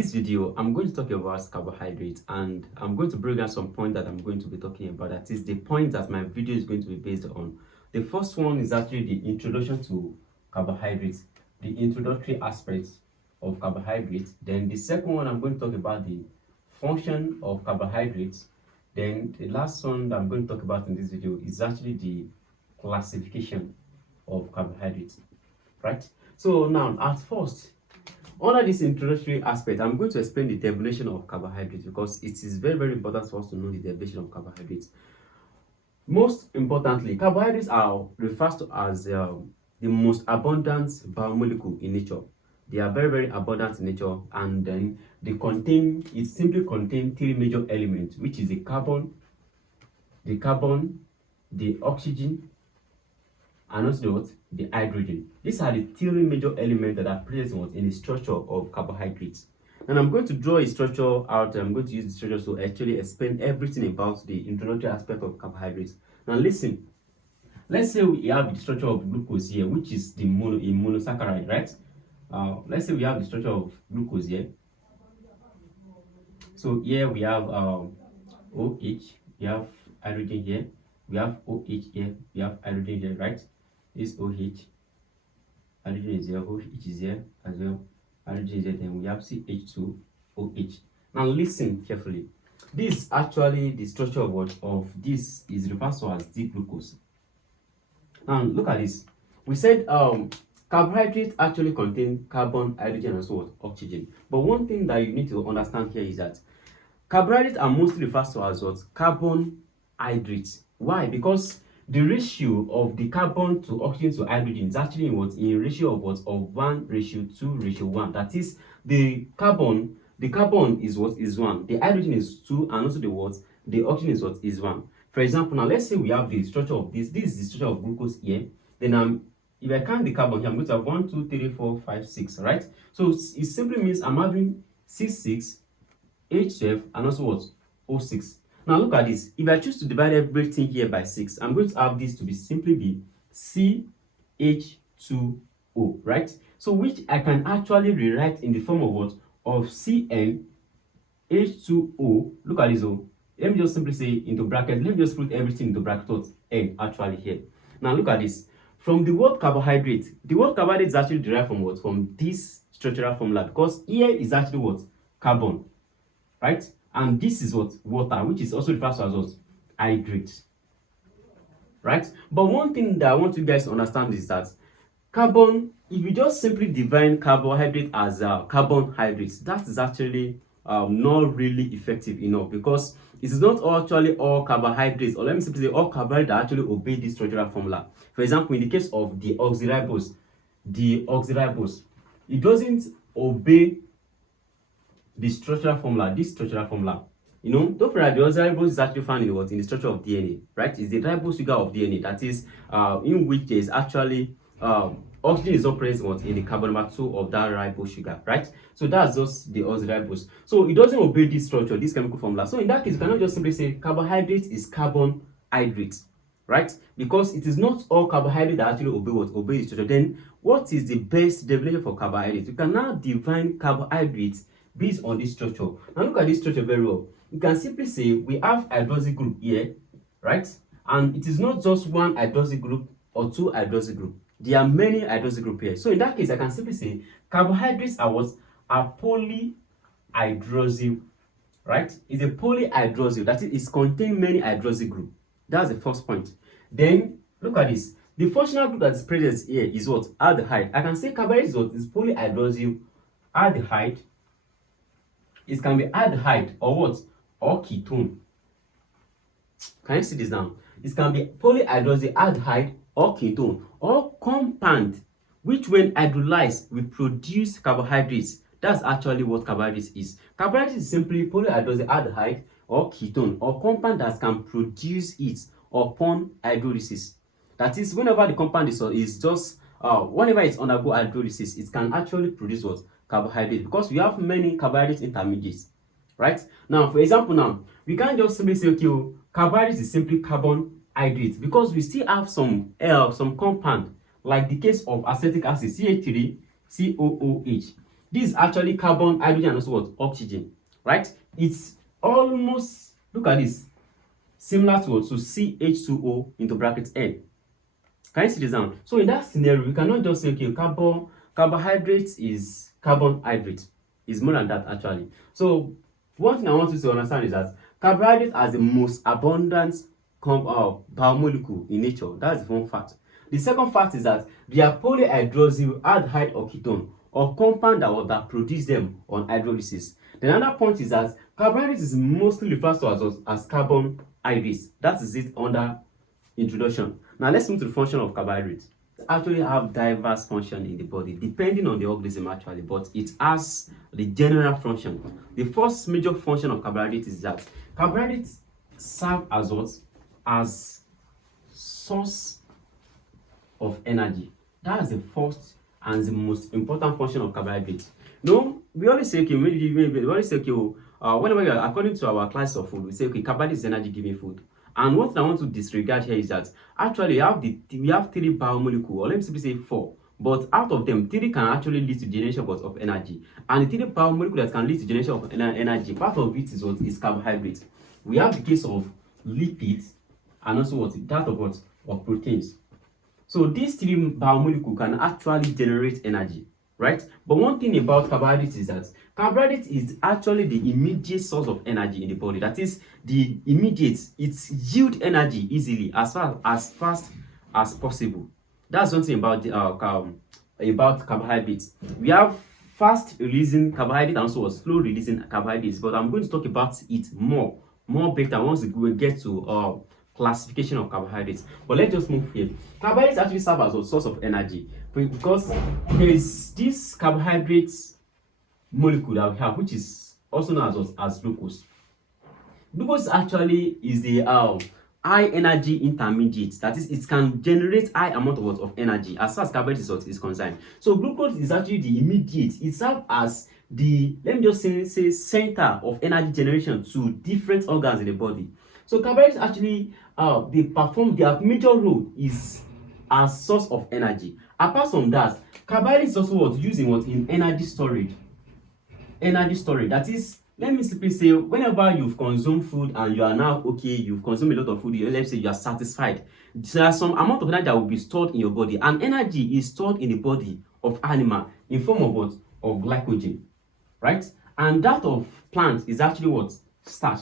This video, I'm going to talk about carbohydrates, and I'm going to bring out some points that I'm going to be talking about. That is the point that my video is going to be based on. The first one is actually the introduction to carbohydrates, the introductory aspects of carbohydrates. Then the second one, I'm going to talk about the function of carbohydrates. Then the last one that I'm going to talk about in this video is actually the classification of carbohydrates, right? So now, at first, under this introductory aspect, I'm going to explain the definition of carbohydrates because it is very, very important for us to know the definition of carbohydrates. Most importantly, carbohydrates are referred to as the most abundant biomolecule in nature. They are very, very abundant in nature, and then it simply contains three major elements, which is the carbon, the oxygen, and also the hydrogen. These are the three major elements that are present in the structure of carbohydrates. And I'm going to draw a structure out. I'm going to use the structure to actually explain everything about the introductory aspect of carbohydrates. Now listen, let's say we have the structure of glucose here, which is the monosaccharide, right? Let's say we have the structure of glucose here. So here we have OH, we have hydrogen here, we have OH here, we have hydrogen here, right? This OH, hydrogen is here, OH is here as well, hydrogen is here, then we have CH2OH. Now listen carefully. This actually the structure of what of this is referred to as deep glucose. Now look at this. We said carbohydrates actually contain carbon, hydrogen, and so what oxygen. But one thing that you need to understand here is that carbohydrates are mostly referred to as what carbohydrates. Why? Because the ratio of the carbon to oxygen to hydrogen is actually in ratio of 1:2:1. That is, the carbon is what is 1, the hydrogen is 2, and also the oxygen is what is 1. For example, now let's say we have the structure of this is the structure of glucose here. Then if I count the carbon here, I'm going to have 1 2 3 4 5 6, right? So it simply means I'm having C6 H12 and also what O6. Now look at this. If I choose to divide everything here by 6, I'm going to have this to be simply be CH2O, right? So which I can actually rewrite in the form of what? Of CnH2O. Look at this. Oh, let me just simply say into bracket. Let me just put everything into bracket N actually here. Now look at this. From the word carbohydrate, the word carbohydrate is actually derived from what? From this structural formula, because here is actually what? Carbon, right? And this is what? Water, which is also referred to as what? Hydrate, right? But one thing that I want you guys to understand is that carbon, if you just simply define carbohydrate as carbohydrates, that is actually not really effective enough, because it is not actually all carbohydrates, or let me simply say all carbohydrates that actually obey this structural formula. For example, in the case of the oxyribose, it doesn't obey this structural formula. You know, don't forget the oxyribose is actually found in what? In the structure of DNA, right? It's the ribose sugar of DNA, that is in which there is actually oxygen is not present in the carbon number 2 of that ribose sugar, right? So that's just the oxyribose. So it doesn't obey this structure, this chemical formula. So in that case, you cannot just simply say carbohydrate is carbohydrate, right? Because it is not all carbohydrates that actually obey the structure. Then what is the best definition for carbohydrates? You can now define carbohydrates based on this structure. Now look at this structure very well. You can simply say we have hydroxy group here, right? And it is not just one hydroxy group or two hydroxy group. There are many hydroxy group here. So in that case, I can simply say carbohydrates are what? Are polyhydroxyl, right? It's a polyhydroxyl, that is, it contains many hydroxy group. That's the first point. Then look at this. The functional group that is present here is what? Aldehyde. I can say carbohydrates is polyhydroxyl aldehyde. It can be aldehyde or what? Or ketone. Can you see this now? It can be polyhydroxyl aldehyde or ketone, or compound which when hydrolyzed will produce carbohydrates. That's actually what carbohydrates is. Carbohydrates is simply polyhydroxyl aldehyde or ketone, or compound that can produce it upon hydrolysis. That is, whenever the compound is just whenever it's undergo hydrolysis, it can actually produce what? Carbohydrates, because we have many carbohydrate intermediates, right? Now, for example, now we can't just simply say, okay, carbohydrates is simply carbohydrates, because we still have some compound, like the case of acetic acid, CH3COOH. This is actually carbon, hydrogen, and also what? Oxygen, right? It's almost, look at this, similar to what? To CH2O into bracket N. Can you see this down? So in that scenario, we cannot just say, okay, carbohydrates is carbohydrate. It's more than that actually. So one thing I want you to understand is that carbohydrates are the most abundant biomolecule in nature. That's the one fact. The second fact is that they are polyhydroxyl aldehyde or ketone or compound that produce them on hydrolysis. The another point is that carbohydrates is mostly referred to as carbohydrates. That is it under introduction. Now let's move to the function of carbohydrates. Actually have diverse function in the body depending on the organism actually, but it has the general function. The first major function of carbohydrates is that carbohydrates serve as what? As source of energy. That is the first and the most important function of carbohydrates. No, we always say, okay, we always say, okay, whenever you are, according to our class of food, we say, okay, carbohydrates is energy giving food. And what I want to disregard here is that actually we have 3 biomolecules, or let me simply say 4. But out of them, 3 can actually lead to generation of energy. And the 3 biomolecules that can lead to generation of energy, part of it is what? Is carbohydrates. We have the case of lipids and also what? That of what? Of proteins. So these 3 biomolecules can actually generate energy, right? But one thing about carbohydrates is that carbohydrates is actually the immediate source of energy in the body. That is the immediate, it yields energy easily as fast as possible. That's one thing about carbohydrates. We have fast releasing carbohydrates and also slow releasing carbohydrates, but I'm going to talk about it more better once we get to classification of carbohydrates. But let's just move here. Carbohydrates actually serve as a source of energy because there is this carbohydrates molecule that we have, which is also known as glucose. Glucose actually is the high energy intermediate. That is, it can generate high amount of energy as far as carbohydrates is concerned. So glucose is actually the immediate. It serves as the, let me just say center of energy generation to different organs in the body. So carbohydrates actually they perform their major role is as source of energy. Apart from that, carbohydrates also what used in energy storage. Energy storage. That is, let me simply say, whenever you've consumed food and you are now okay, you've consumed a lot of food, let's say you are satisfied, there are some amount of energy that will be stored in your body, and energy is stored in the body of animal in form of what? Of glycogen, right? And that of plant is actually what? Starch.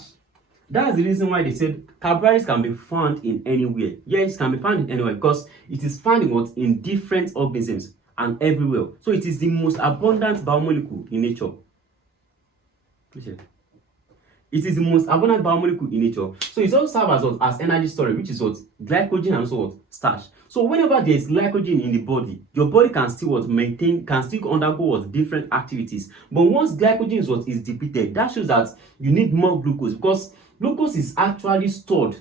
That's the reason why they said carbohydrates can be found in anywhere. Yes, it can be found in anywhere because it is found in what? In different organisms and everywhere. So it is the most abundant biomolecule in nature. It is the most abundant biomolecule in nature. So it also serves as what? As energy storage, which is what? Glycogen and also what? Starch. So whenever there is glycogen in the body, your body can still what? Can still undergo what? Different activities. But once glycogen is what? Is depleted, that shows that you need more glucose because glucose is actually stored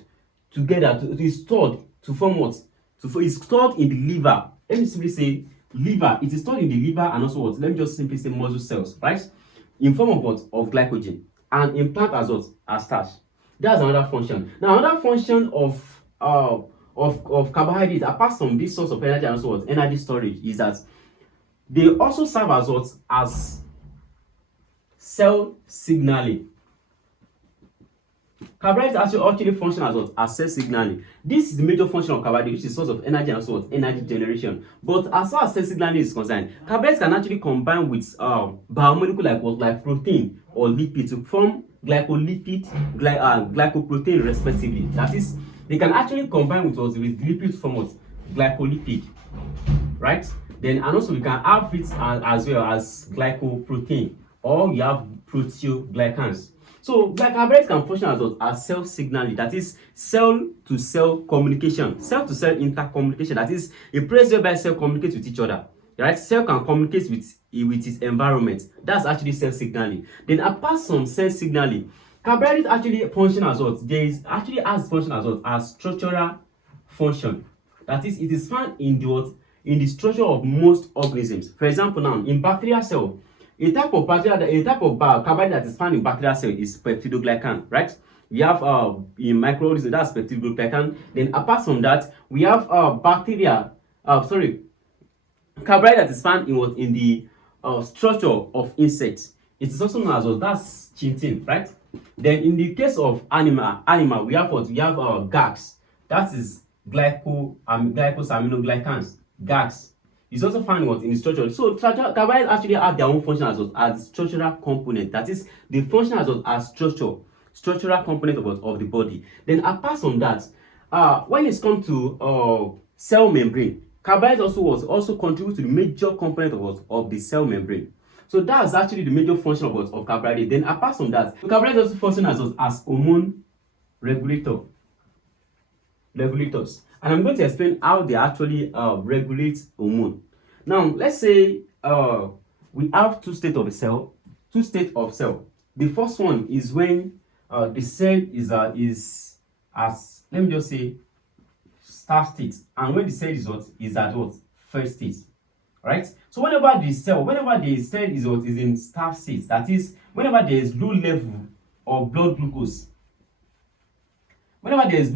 together. It is stored to form what? It's stored in the liver. Let me simply say liver. It is stored in the liver and also what? Let me just simply say muscle cells, right? In form of what? Of glycogen, and in plant as what? As starch. That's another function. Now another function of carbohydrates, apart from this source of energy and also what? Energy storage, is that they also serve as what? As cell signaling. Carbohydrates actually function as what? As cell signaling. This is the major function of carbohydrates, which is source of energy and also what? Energy generation. But as far as cell signaling is concerned, carbohydrates can actually combine with biomolecule like what? Like protein or lipid to form glycolipid, glycoprotein respectively. That is, they can actually combine with what? With lipids from what? Glycolipid, right? Then and also we can have it as well as glycoprotein, or you have proteoglycans. So carbohydrates can function as what? As cell signaling. That is cell to cell communication, cell to cell intercommunication. That is a place whereby cell communicates with each other. Right? Cell can communicate with its environment. That's actually cell signaling. Then apart from cell signaling, carbohydrates actually function as what? There is actually as function as what? As structural function. That is, it is found in the what? In the structure of most organisms. For example, now in bacterial cell, a type of carbohydrate that is found in bacterial cell is peptidoglycan, right? We have in microorganisms, that's peptidoglycan. Then apart from that, we have carbohydrate that is found in what? In the structure of insects. It is also known as what? That's chitin, right? Then in the case of animal, we have what? We have GAGs. That is glycosaminoglycans. GAGs. It's also found what? In the structure. So carbohydrates actually have their own function as what? As structural component. That is, the function as what? As structural component of the body. Then apart from that, when it's come to cell membrane, carbohydrates also contribute to the major component of the cell membrane. So that's actually the major function of carbohydrate. Then apart from that, carbohydrates also function as hormone regulators. And I'm going to explain how they actually regulate hormone. Now let's say we have two states of cell. The first one is when the cell is as, let me just say, start state, and when the cell is at what? First state, right? So whenever the cell is in start state, that is, whenever there is low level of blood glucose, glucose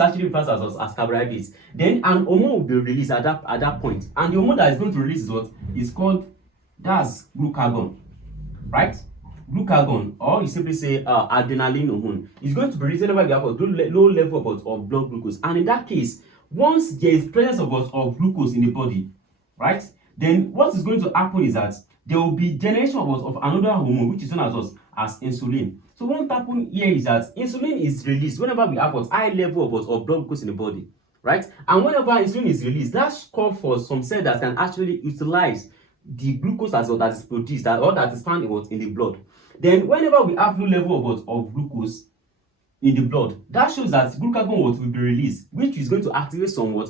actually refers as carbohydrates. Then an hormone will be released at that point, and the hormone that is going to release is called, that's glucagon, right? Glucagon, or you simply say adrenaline hormone, is going to be released whenever you have a low level of blood glucose. And in that case, once there is presence of glucose in the body, right, then what is going to happen is that there will be generation of another hormone, which is known as insulin. So what happens here is that insulin is released whenever we have high level of blood glucose in the body, right? And whenever insulin is released, that's called for some cells that can actually utilize the glucose that is produced, that is found in the blood. Then whenever we have low level of glucose in the blood, that shows that glucagon will be released, which is going to activate some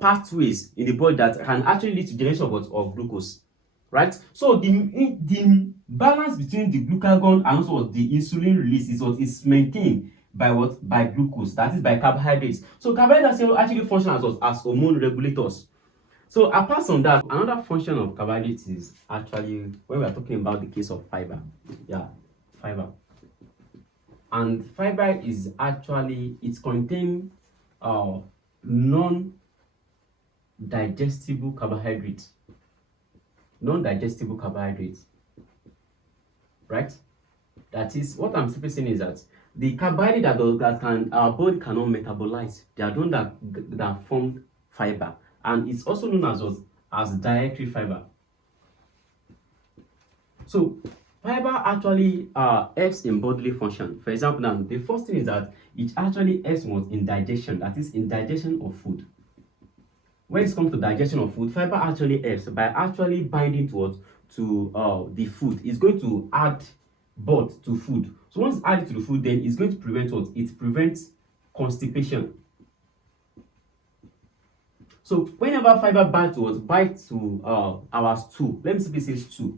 pathways in the body that can actually lead to generation of glucose, right? So the balance between the glucagon and also the insulin release is maintained by by glucose, that is by carbohydrates. So carbohydrates actually function as hormone regulators. So apart from that, another function of carbohydrates is actually when we are talking about the case of fiber. Yeah, fiber. And fiber is actually, it contains non-digestible carbohydrates. Right? That is, what I'm simply saying is that the carbohydrate that our body cannot metabolize, they are the ones that form fiber. And it's also known as dietary fiber. So fiber actually helps in bodily function. For example, now the first thing is that it actually helps in digestion, that is, in digestion of food. When it comes to digestion of food, fiber actually helps by actually binding to the food. It's going to add bulk to food. So once it's added to the food, then it's going to prevent what? It prevents constipation. So whenever fiber bites to our stool, let me simply say stool,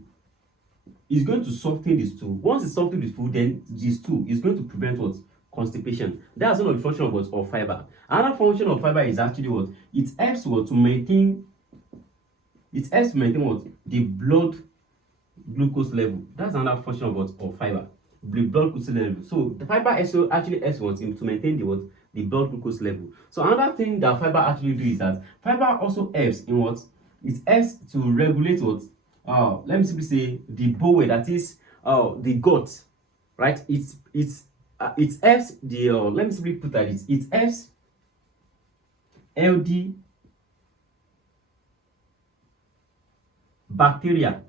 it's going to soften the stool. Once it softens the stool, then the stool is going to prevent what? Constipation. That's one of the functions of fiber. Another function of fiber is actually what? It helps to maintain what? The blood glucose level. That's another function of fiber. The blood glucose level. So the fiber actually helps to maintain the blood glucose level. So another thing that fiber actually do is that fiber also helps in what? It helps to regulate what? Let me simply say the bowel, that is the gut, right? It helps the let me simply put that it helps healthy bacteria.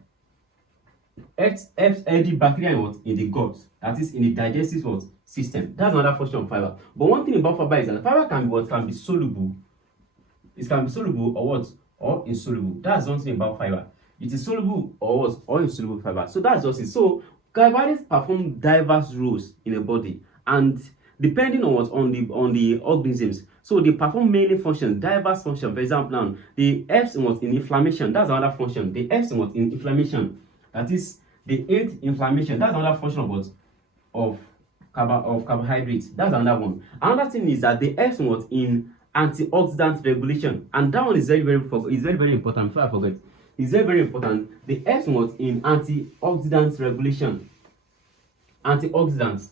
Helps healthy bacteria in the gut, that is in the digestive system. That's another function of fiber. But one thing about fiber is that fiber can be soluble. It can be soluble or insoluble. That's one thing about fiber. It is soluble or insoluble fiber. So that's just it. So carbohydrates perform diverse roles in the body, and depending on the organisms, so they perform many functions, diverse functions. For example, now the helps in inflammation. That's another function. The helps in inflammation. That is, the aid inflammation. That's another function of carbohydrates. That's another one. Another thing is that they help in antioxidant regulation, and that one is very important. Before I forget, it's very important. They help in antioxidant regulation. Antioxidant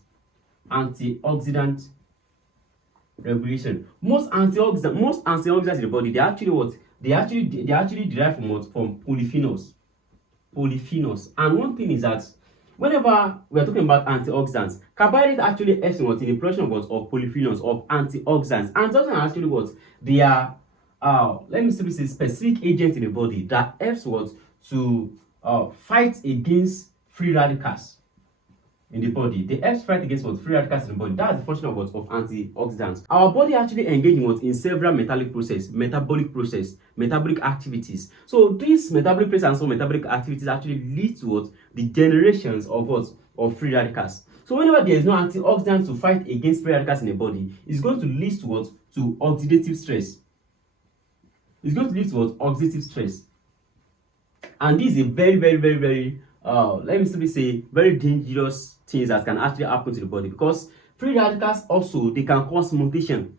regulation. Most antioxidants in the body, they actually They actually derive from what? From polyphenols. Polyphenols. And one thing is that whenever we are talking about antioxidants, carbohydrates actually helps in what? In the production of what? Of polyphenols, of antioxidants. Antioxidants are actually what? They are let me say specific agents in the body that helps what? To fight against free radicals in the body. They help fight against what? Free radicals in the body. That's the function of what? Of antioxidants. Our body actually engage in what? In several metabolic metabolic activities. So these metabolic process and some metabolic activities actually lead to what? The generations of what? Of free radicals. So whenever there is no antioxidant to fight against free radicals in the body, it's going to lead to what? To oxidative stress. It's going to lead to what? Oxidative stress. And this is a very let me say very dangerous things that can actually happen to the body, because free radicals also, they can cause mutation.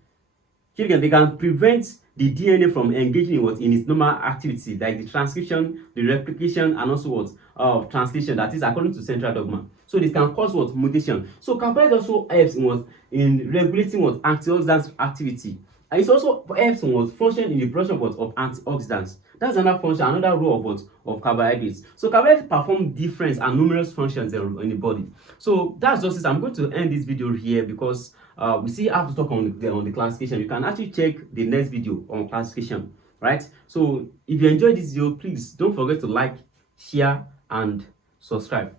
They can prevent the DNA from engaging in what? In its normal activity, like the transcription, the replication, and also what? Translation, that is according to central dogma. So this can cause what? Mutation. So carbohydrate also helps in what? In regulating what? Antioxidant activity. And it also helps in what? Function in the production of what? Of antioxidants. That's another function, another role of what? Of carbohydrates. So carbohydrates perform different and numerous functions in the body. So that's just it. I'm going to end this video here because we still have to talk on the classification. You can actually check the next video on classification, right? So if you enjoyed this video, please don't forget to like, share, and subscribe.